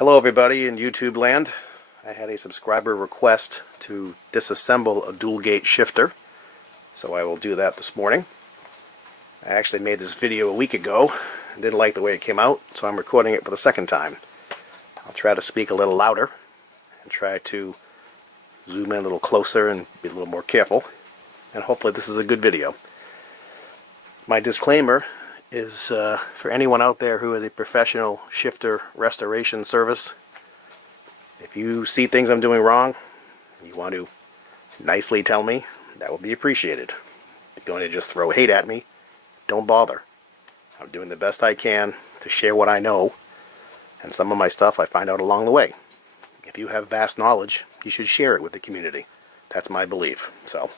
Hello everybody in YouTube land. I had a subscriber request to disassemble a dual gate shifter, so I will do that this morning. I actually made this video a week ago and didn't like the way it came out, so I'm recording it for the second time. I'll try to speak a little louder and try to zoom in a little closer and be a little more careful, and hopefully this is a good video. My disclaimer is for anyone out there who is a professional shifter restoration service. If you see things I'm doing wrong and you want to nicely tell me, that will be appreciated. If you're going to just throw hate at me, don't bother. I'm doing the best I can to share what I know, and some of my stuff I find out along the way. If you have vast knowledge, you should share it with the community. That's my belief. So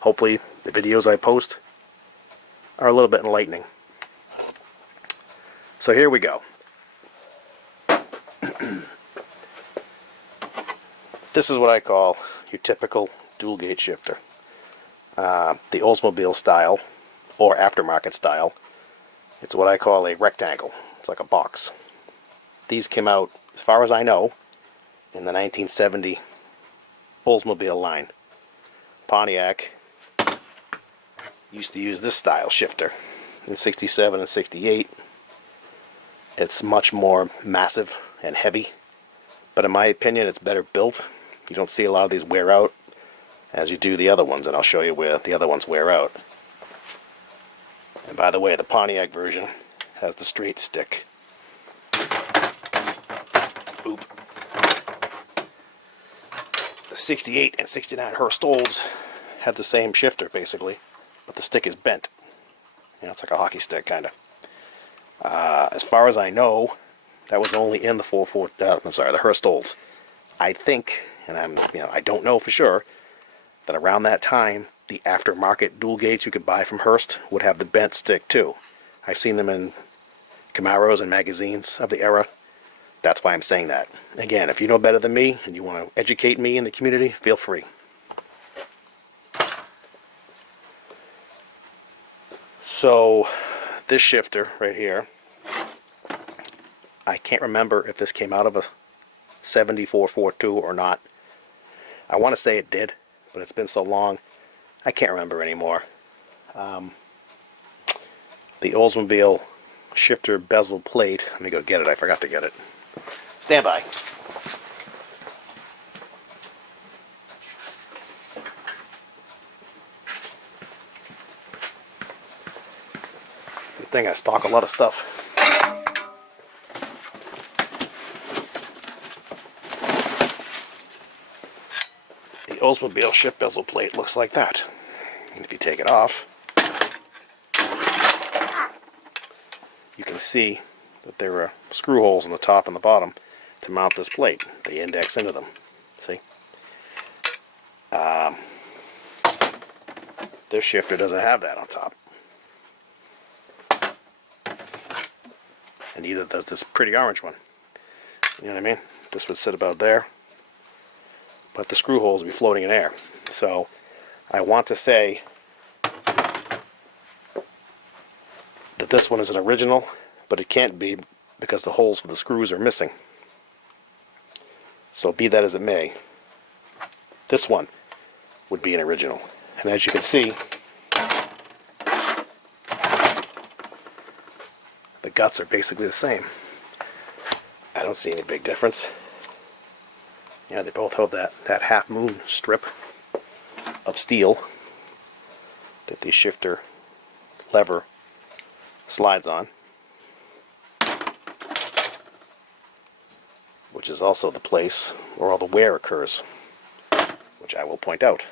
hopefully the videos I post are a little bit enlightening. So here we go. This is what I call your typical dual gate shifter. The Oldsmobile style, or aftermarket style. It's what I call a rectangle. It's like a box. These came out, as far as I know, in the 1970 Oldsmobile line. Pontiac used to use this style shifter in 67 and 68. It's much more massive and heavy, but in my opinion it's better built. You don't see a lot of these wear out as you do the other ones, and I'll show you where the other ones wear out. And by the way, the Pontiac version has the straight stick. Oop. The 68 and 69 Hurst Olds had the same shifter basically, but the stick is bent. You know, it's like a hockey stick kind of. As far as I know, that was only in the the Hurst Olds. I think, and I don't know for sure, that around that time, the aftermarket dual gates you could buy from Hurst would have the bent stick too. I've seen them in Camaros and magazines of the era. That's why I'm saying that. Again, if you know better than me and you want to educate me in the community, feel free. So this shifter right here, I can't remember if this came out of a 7442 or not. I want to say it did, but it's been so long I can't remember anymore. The Oldsmobile shifter bezel plate, let me go get it, I forgot to get it. Stand by. Good thing I stock a lot of stuff. The Oldsmobile shift bezel plate looks like that. And if you take it off, you can see that there are screw holes on the top and the bottom to mount this plate. They index into them. See? This shifter doesn't have that on top. And neither does this pretty orange one. You know what I mean? This would sit about there, but the screw holes would be floating in air. So I want to say that this one is an original, but it can't be because the holes for the screws are missing. So be that as it may, this one would be an original. And as you can see, the guts are basically the same. I don't see any big difference. Yeah, they both have that half moon strip of steel that the shifter lever slides on, which is also the place where all the wear occurs, which I will point out.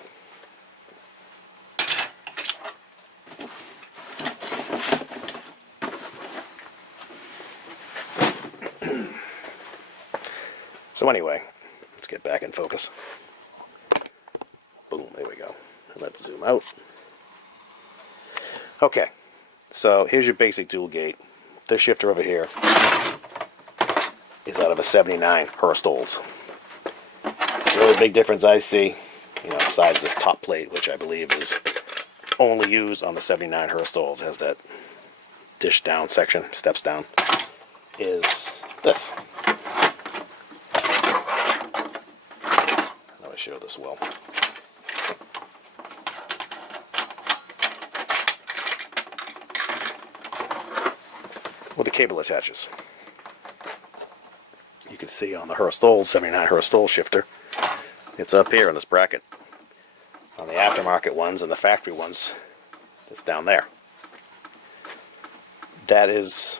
So anyway, let's get back in focus. Boom, there we go. Let's zoom out. Okay, so here's your basic dual gate. This shifter over here is out of a 79 Hurst Olds. The only big difference I see, besides this top plate, which I believe is only used on the 79 Hurst Olds, has that dish down section, steps down, is this. show this well. Where the cable attaches. You can see on the Hurst Dual 79 Hurst Dual shifter, it's up here in this bracket. On the aftermarket ones and the factory ones, it's down there. That is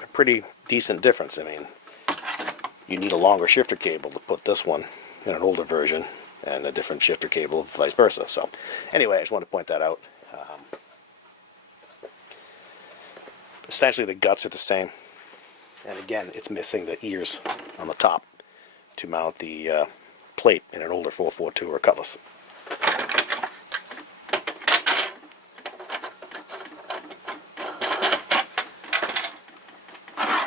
a pretty decent difference. I mean, you need a longer shifter cable to put this one in an older version and a different shifter cable, vice versa. So anyway, I just wanted to point that out. Essentially the guts are the same, and again it's missing the ears on the top to mount the plate in an older 442 or Cutlass.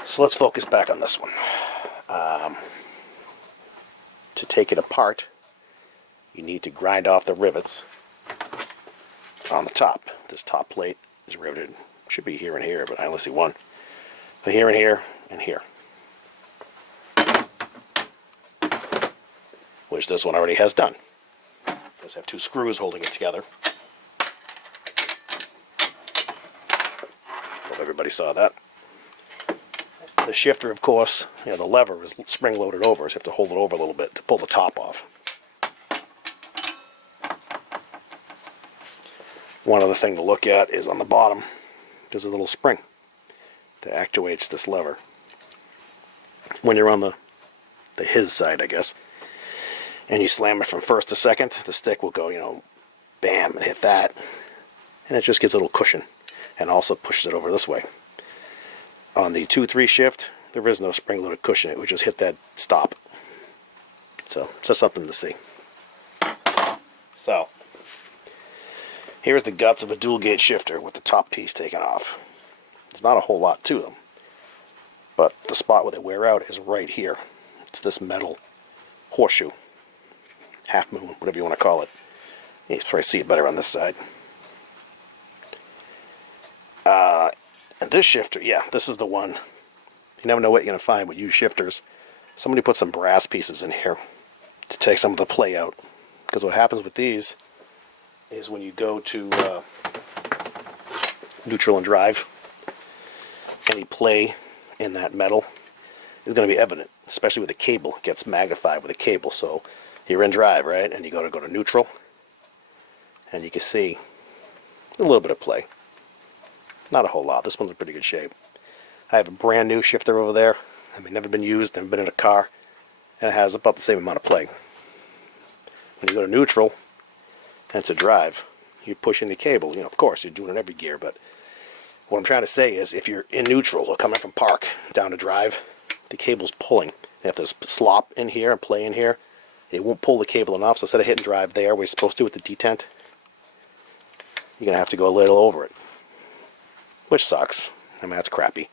So let's focus back on this one. To take it apart, you need to grind off the rivets on the top. This top plate is riveted. Should be here and here, but I only see one. So here and here and here. Which this one already has done. It does have two screws holding it together. Hope everybody saw that. The shifter, of course, the lever is spring-loaded over, so you have to hold it over a little bit to pull the top off. One other thing to look at is on the bottom, there's a little spring that actuates this lever. When you're on the his side, I guess, and you slam it from first to second, the stick will go, bam, and hit that, and it just gives a little cushion, and also pushes it over this way. On the 2-3 shift, there is no spring-loaded cushion. It would just hit that stop. So it's just something to see. So here's the guts of a dual gate shifter with the top piece taken off. There's not a whole lot to them, but the spot where they wear out is right here. It's this metal horseshoe, half moon, whatever you want to call it. You can probably see it better on this side. And this shifter, yeah, this is the one. You never know what you're going to find with used shifters. Somebody put some brass pieces in here to take some of the play out. Because what happens with these is when you go to neutral and drive, any play in that metal is going to be evident, especially with the cable. It gets magnified with the cable. So you're in drive, right? And you go to neutral, and you can see a little bit of play. Not a whole lot. This one's in pretty good shape. I have a brand new shifter over there. I mean, never been used, never been in a car, and it has about the same amount of play. When you go to neutral and to drive, you're pushing the cable. Of course, you're doing it in every gear, but what I'm trying to say is if you're in neutral or coming from park down to drive, the cable's pulling. If there's slop in here and play in here, it won't pull the cable enough, so instead of hitting drive there where you're supposed to with the detent, you're going to have to go a little over it. Which sucks. I mean, that's crappy.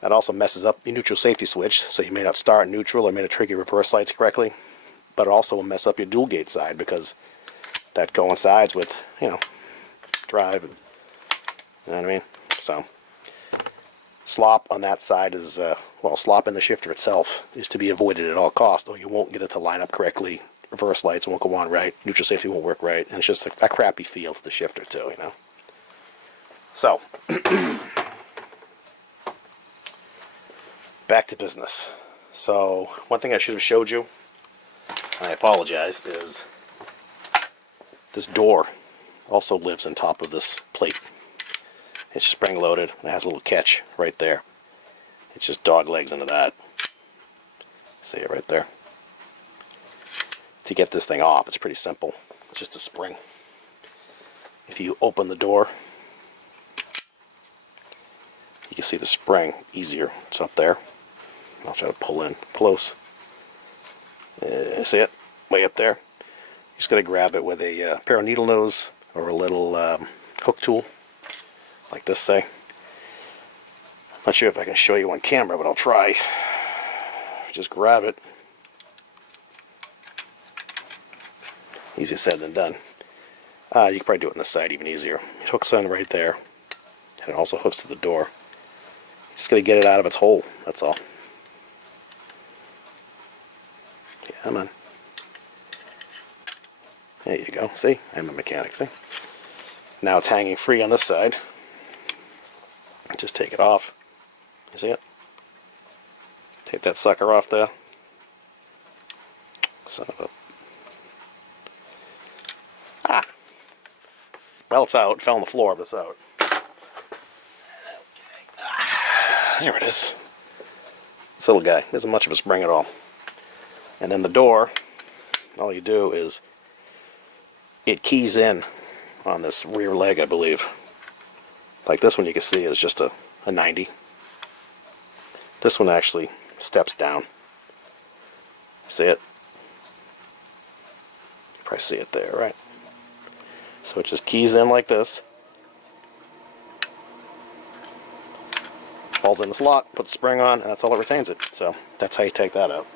That also messes up your neutral safety switch, so you may not start neutral or may not trigger your reverse lights correctly. But it also will mess up your dual gate side because that coincides with, drive. And, you know what I mean? So, slop on that side is, slop in the shifter itself is to be avoided at all costs, or you won't get it to line up correctly. Reverse lights won't go on right. Neutral safety won't work right. And it's just a crappy feel for the shifter, too, So, back to business. So, one thing I should have showed you, and I apologize, is this door also lives on top of this plate. It's spring loaded and it has a little catch right there. It's just dog legs into that. See it right there. To get this thing off, it's pretty simple. It's just a spring. If you open the door, you can see the spring easier. It's up there. I'll try to pull in close. See it? Way up there. You just got to grab it with a pair of needle nose or a little hook tool, like this, say. Not sure if I can show you on camera, but I'll try. Just grab it. Easier said than done. You can probably do it on the side even easier. It hooks on right there, and it also hooks to the door. Just got to get it out of its hole, that's all. Yeah, man. There you go. See? I'm a mechanic. See? Now it's hanging free on this side. Just take it off. You see it? Take that sucker off there. Son of a... Ah! Well, it's out. It fell on the floor, but it's out. There it is. This little guy. Isn't much of a spring at all. And then the door, all you do is it keys in on this rear leg, I believe. Like this one you can see is just a 90. This one actually steps down. See it? You probably see it there, right? So it just keys in like this. Falls in the slot, put the spring on, and that's all that retains it. So that's how you take that out.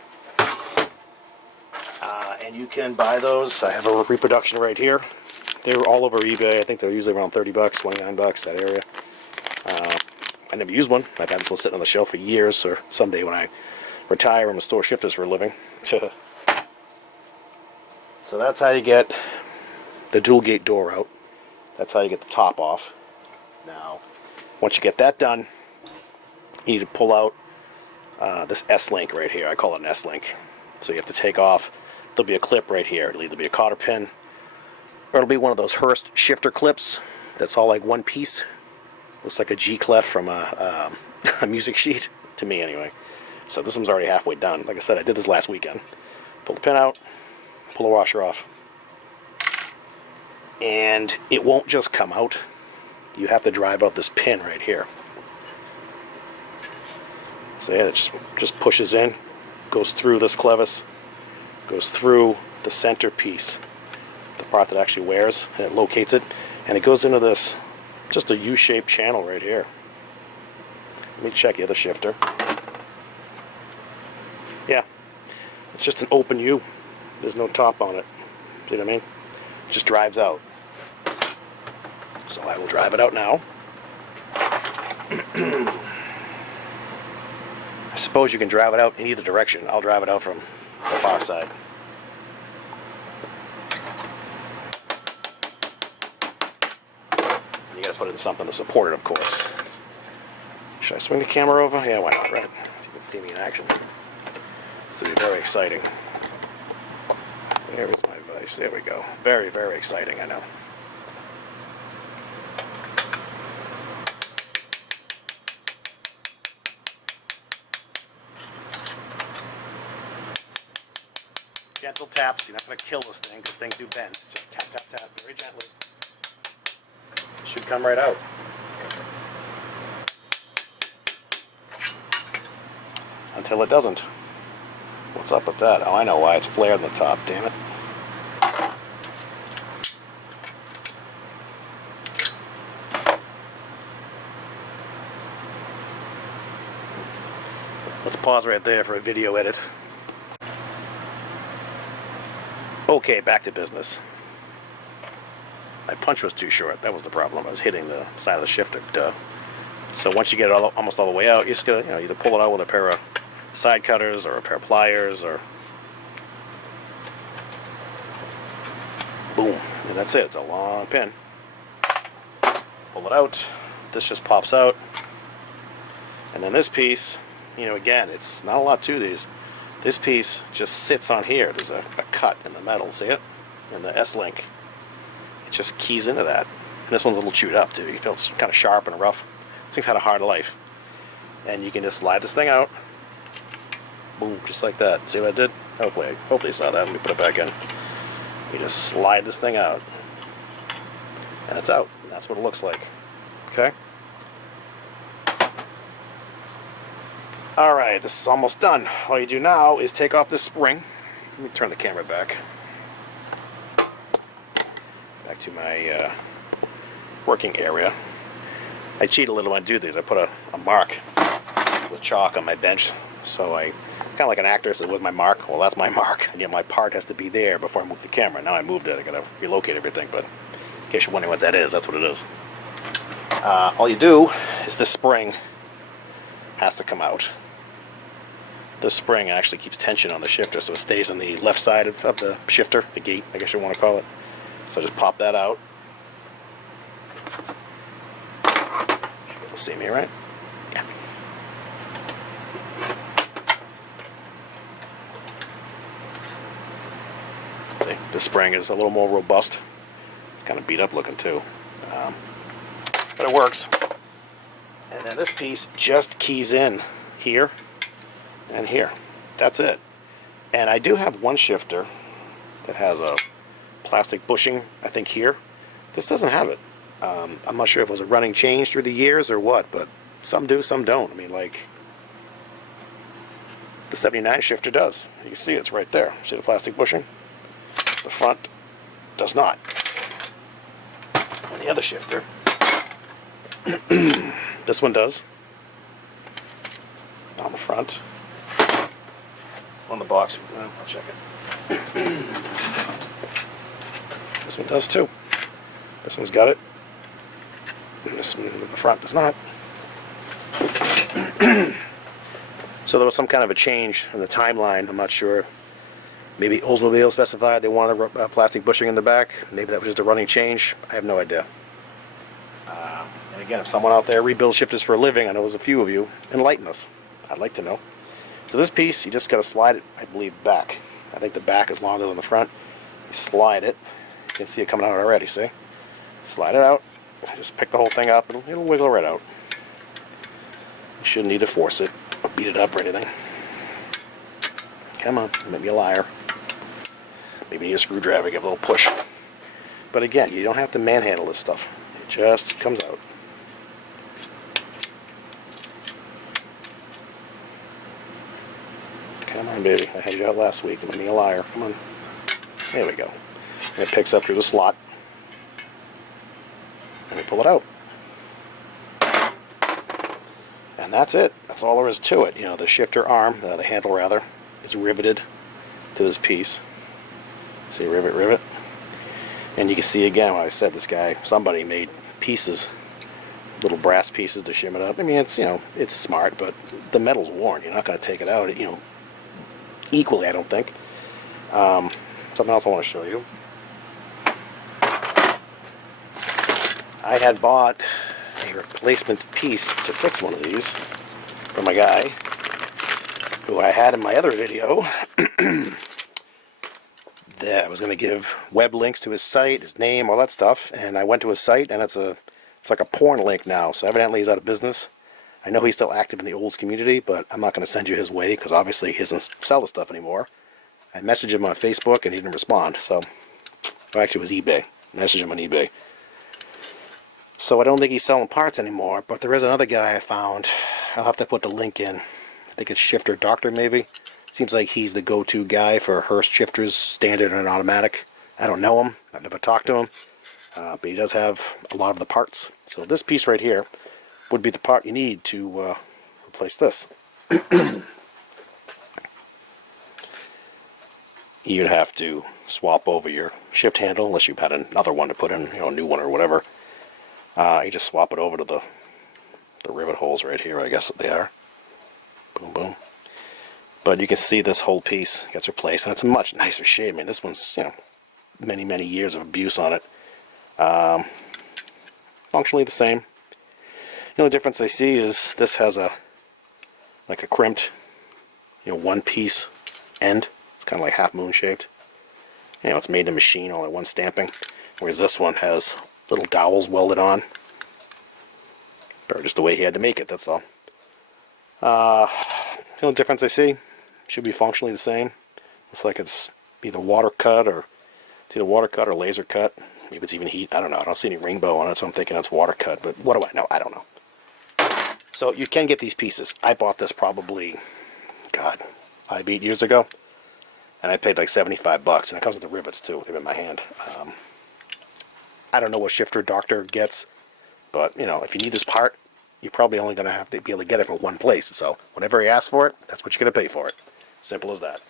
And you can buy those. I have a reproduction right here. They're all over eBay. I think they're usually around 30 bucks, 29 bucks, that area. I never used one. I've had this one sitting on the shelf for years, or someday when I retire, I'm going to store shifters for a living. So that's how you get the dual gate door out. That's how you get the top off. Now, once you get that done, you need to pull out this S-link right here. I call it an S-link. So you have to take off. There'll be a clip right here. It'll either be a cotter pin, or it'll be one of those Hurst shifter clips that's all like one piece. Looks like a G clef from a music sheet, to me anyway. So this one's already halfway done. Like I said, I did this last weekend. Pull the pin out, pull the washer off. And it won't just come out. You have to drive out this pin right here. So yeah, it just pushes in, goes through this clevis, goes through the center piece, the part that actually wears, and it locates it, and it goes into this, just a U-shaped channel right here. Let me check the other shifter. Yeah, it's just an open U. There's no top on it. See what I mean? It just drives out. So I will drive it out now. I suppose you can drive it out in either direction. I'll drive it out from the far side. You gotta put it in something to support it, of course. Should I swing the camera over? Yeah, why not, right? You can see me in action. This will be very exciting. There is my vise. There we go. Very, very exciting, I know. Gentle taps. You're not going to kill this thing because things do bend. Just tap, tap, tap very gently. It should come right out. Until it doesn't. What's up with that? Oh, I know why. It's flared on the top. Damn it. Let's pause right there for a video edit. Okay, back to business. My punch was too short. That was the problem. I was hitting the side of the shifter. Duh. So once you get it almost all the way out, you're just gonna, either pull it out with a pair of side cutters or a pair of pliers, or boom, and that's it. It's a long pin. Pull it out. This just pops out, and then this piece, again, it's not a lot to these. This piece just sits on here. There's a cut in the metal, see it? And the S-link. It just keys into that. And this one's a little chewed up too. You feel it's kind of sharp and rough. This thing's had a hard life. And you can just slide this thing out. Boom, just like that. See what I did? Hopefully you saw that. Let me put it back in. You just slide this thing out. And it's out. And that's what it looks like. Okay? Alright, this is almost done. All you do now is take off this spring. Let me turn the camera back. Back to my working area. I cheat a little when I do these. I put a mark with chalk on my bench. So I, kind of like an actor, so with my mark, well, that's my mark. Again, my part has to be there before I move the camera. Now I moved it. I gotta relocate everything, but in case you're wondering what that is, that's what it is. All you do is this spring has to come out. This spring actually keeps tension on the shifter, so it stays on the left side of the shifter, the gate, I guess you want to call it. So just pop that out. Should be able to see me, right? Yeah. See, the spring is a little more robust. It's kind of beat up looking too, but it works. And then this piece just keys in here and here. That's it. And I do have one shifter that has a plastic bushing, I think here. This doesn't have it. I'm not sure if it was a running change through the years or what, but some do, some don't. I mean, like, the 79 shifter does. You can see it's right there. See the plastic bushing? The front does not. And the other shifter, this one does. On the front. On the box, I'll check it. This one does too. This one's got it. And this one in the front does not. So there was some kind of a change in the timeline. I'm not sure. Maybe Oldsmobile specified they wanted the plastic bushing in the back. Maybe that was just a running change. I have no idea. And again, if someone out there rebuilds shifters for a living, I know there's a few of you, enlighten us. I'd like to know. So this piece, you just got to slide it, I believe, back. I think the back is longer than the front. You slide it. You can see it coming out already, see? Slide it out. Just pick the whole thing up, and it'll wiggle right out. You shouldn't need to force it or beat it up or anything. Come on, make me a liar. Maybe you need a screwdriver, give it a little push. But again, you don't have to manhandle this stuff. It just comes out. Come on, baby. I had you out last week. You made me a liar. Come on. There we go. And it picks up through the slot. And we pull it out. And that's it. That's all there is to it. You know, the shifter arm, the handle rather, is riveted to this piece. See, rivet, rivet. And you can see again what I said, this guy, somebody made pieces, little brass pieces to shim it up. I mean, it's, you know, it's smart, but the metal's worn. You're not going to take it out, you know, equally, I don't think. Something else I want to show you. I had bought a replacement piece to fix one of these from a guy who I had in my other video that I was going to give web links to his site, his name, all that stuff, and I went to his site, and it's like a porn link now, so evidently he's out of business. I know he's still active in the Olds community, but I'm not going to send you his way, because obviously he doesn't sell the stuff anymore. I messaged him on Facebook, and he didn't respond, so, well, actually it was eBay. I messaged him on eBay. So I don't think he's selling parts anymore, but there is another guy I found. I'll have to put the link in. I think it's Shifter Doctor, maybe. Seems like he's the go-to guy for Hurst shifters, standard and automatic. I don't know him. I've never talked to him. But he does have a lot of the parts. So this piece right here would be the part you need to replace this. You'd have to swap over your shift handle, unless you've had another one to put in, you know, a new one or whatever. You just swap it over to the rivet holes right here, I guess that they are. Boom, boom. But you can see this whole piece gets replaced, and it's a much nicer shape. I mean, this one's, you know, many, many years of abuse on it. Functionally the same. The only difference I see is this has like a crimped, you know, one piece end. It's kind of like half moon shaped. You know, it's made in machine, all at one stamping. Whereas this one has little dowels welded on. Or just the way he had to make it, that's all. The only difference I see, should be functionally the same. Looks like it's either water cut or laser cut. Maybe it's even heat. I don't know. I don't see any rainbow on it, so I'm thinking it's water cut. But what do I know? I don't know. So you can get these pieces. I bought this probably, God, 5-8 years ago. And I paid like $75. And it comes with the rivets too. They're in my hand. I don't know what Shifter Doctor gets. But, you know, if you need this part, you're probably only going to have to be able to get it from one place. So whenever he asks for it, that's what you're going to pay for it. Simple as that.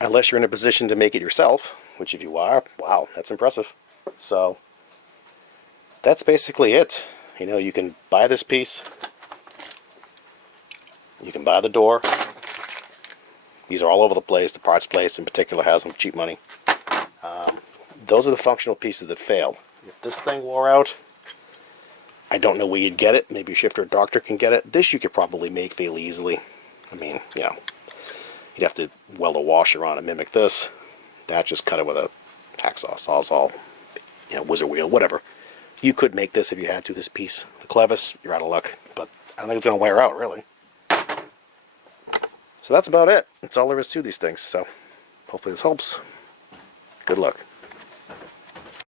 Unless you're in a position to make it yourself, which if you are, wow, that's impressive. So that's basically it. You know, you can buy this piece, You can buy the door. These are all over the place. The parts place in particular has them cheap money. Those are the functional pieces that failed. If this thing wore out, I don't know where you'd get it. Maybe a shifter or doctor can get it. This you could probably make fairly easily. I mean, you know, you'd have to weld a washer on and mimic this. That just cut it with a hacksaw, sawzall, you know, whizzer wheel, whatever. You could make this if you had to, this piece. The clevis, you're out of luck. But I don't think it's going to wear out, really. So that's about it. That's all there is to these things. So hopefully this helps. Good luck.